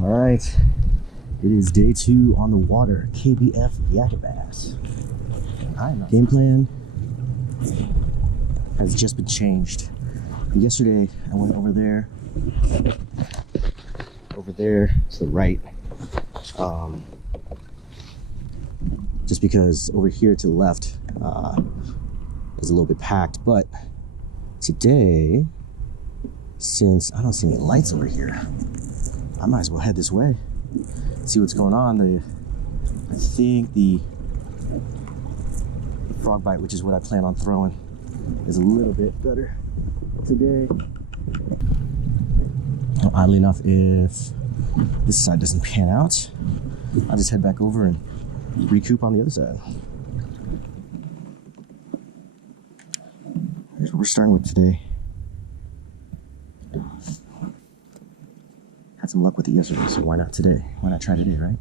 All right, it is day 2 on the water. KBF yak-a-bass. Game plan has just been changed. Yesterday, I went over there to the right, just because over here to the left is a little bit packed. But today, since I don't see any lights over here, I might as well head this way, see what's going on. I think the frog bite, which is what I plan on throwing, is a little bit better today. Oddly enough, if this side doesn't pan out, I'll just head back over and recoup on the other side. Here's what we're starting with today. Had some luck with it yesterday, so why not today? Why not try today, right?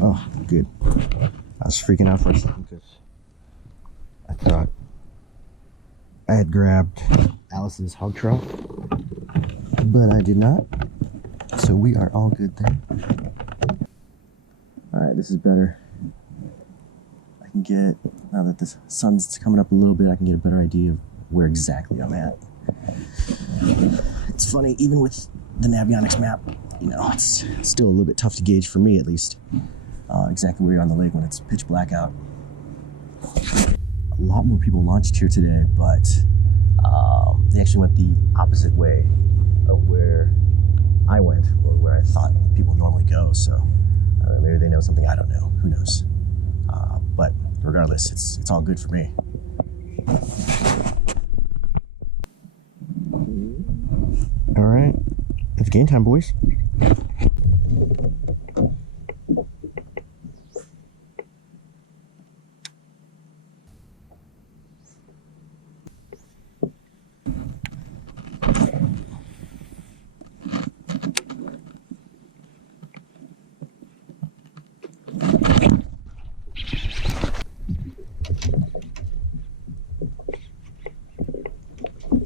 Oh, good. I was freaking out for a second because I thought I had grabbed Alice's hog trout, but I did not. So we are all good there. All right, this is better. I can get, now that the sun's coming up a little bit, I can get a better idea of where exactly I'm at. It's funny, even with the Navionics map, you know, it's still a little bit tough to gauge, for me at least, exactly where you're on the lake when it's pitch black out. A lot more people launched here today, but they actually went the opposite way of where I went, or where I thought people normally go. So maybe they know something I don't know. Who knows? But regardless, it's all good for me. All right, it's game time, boys.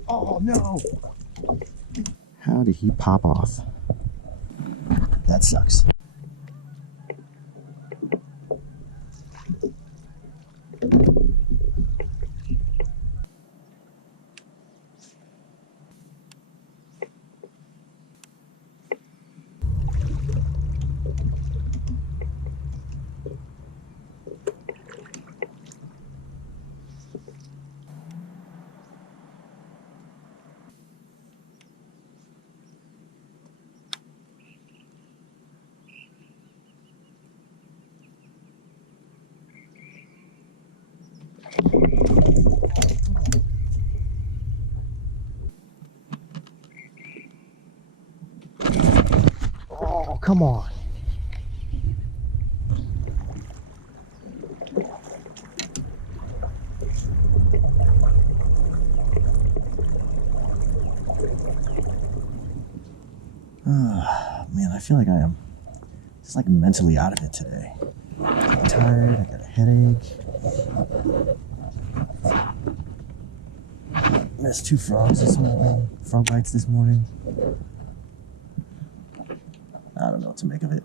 Oh no! How did he pop off? That sucks. Oh, come on. Man, I feel like I am just like mentally out of it today. I'm tired, I got a headache. Missed 2 frogs this morning, frog bites this morning. I don't know what to make of it.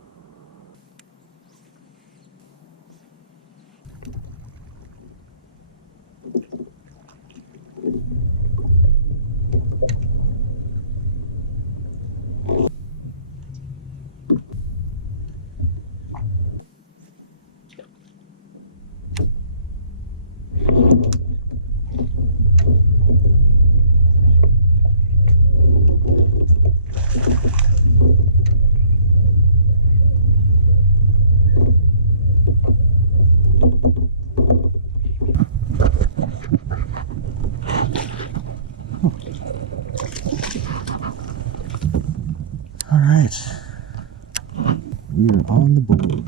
All right, we are on the board.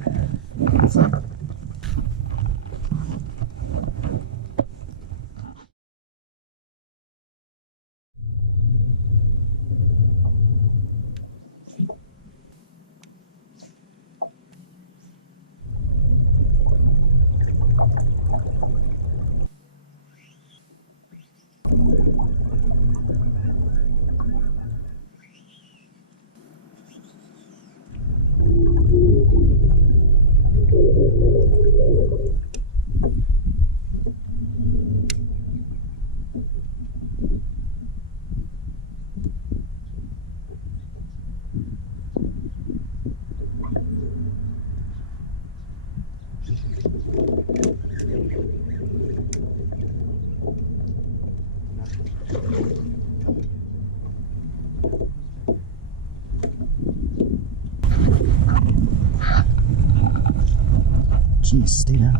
Jeez, stay down.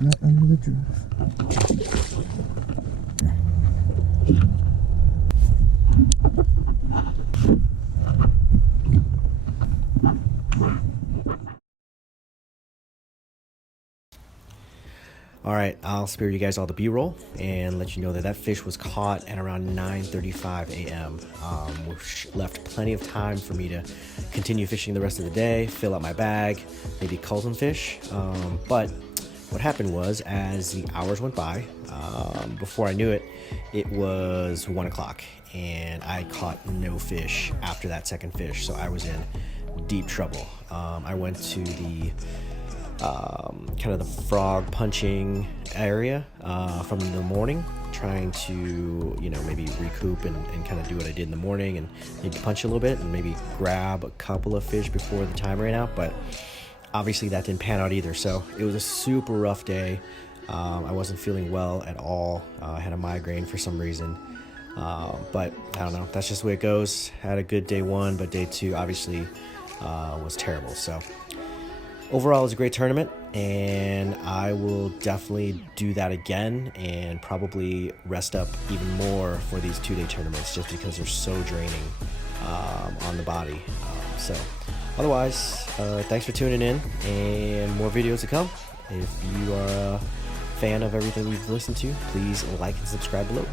Not under the drift. All right, I'll spare you guys all the B-roll and let you know that that fish was caught at around 9:35 a.m., which left plenty of time for me to continue fishing the rest of the day, fill out my bag, maybe cull some fish. But what happened was, as the hours went by, before I knew it, it was 1 o'clock, and I caught no fish after that second fish, so I was in deep trouble. I went to the kind of the frog punching area from the morning, trying to, you know, maybe recoup and kind of do what I did in the morning and maybe punch a little bit and maybe grab a couple of fish before the time ran out, but obviously that didn't pan out either. So it was a super rough day. I wasn't feeling well at all. I had a migraine for some reason, but I don't know, that's just the way it goes. Had a good day one, but day two obviously was terrible. So overall, it was a great tournament, and I will definitely do that again and probably rest up even more for these 2-day tournaments, just because they're so draining on the body. So otherwise, thanks for tuning in, and more videos to come. If you are a fan of everything we've listened to, please like and subscribe below.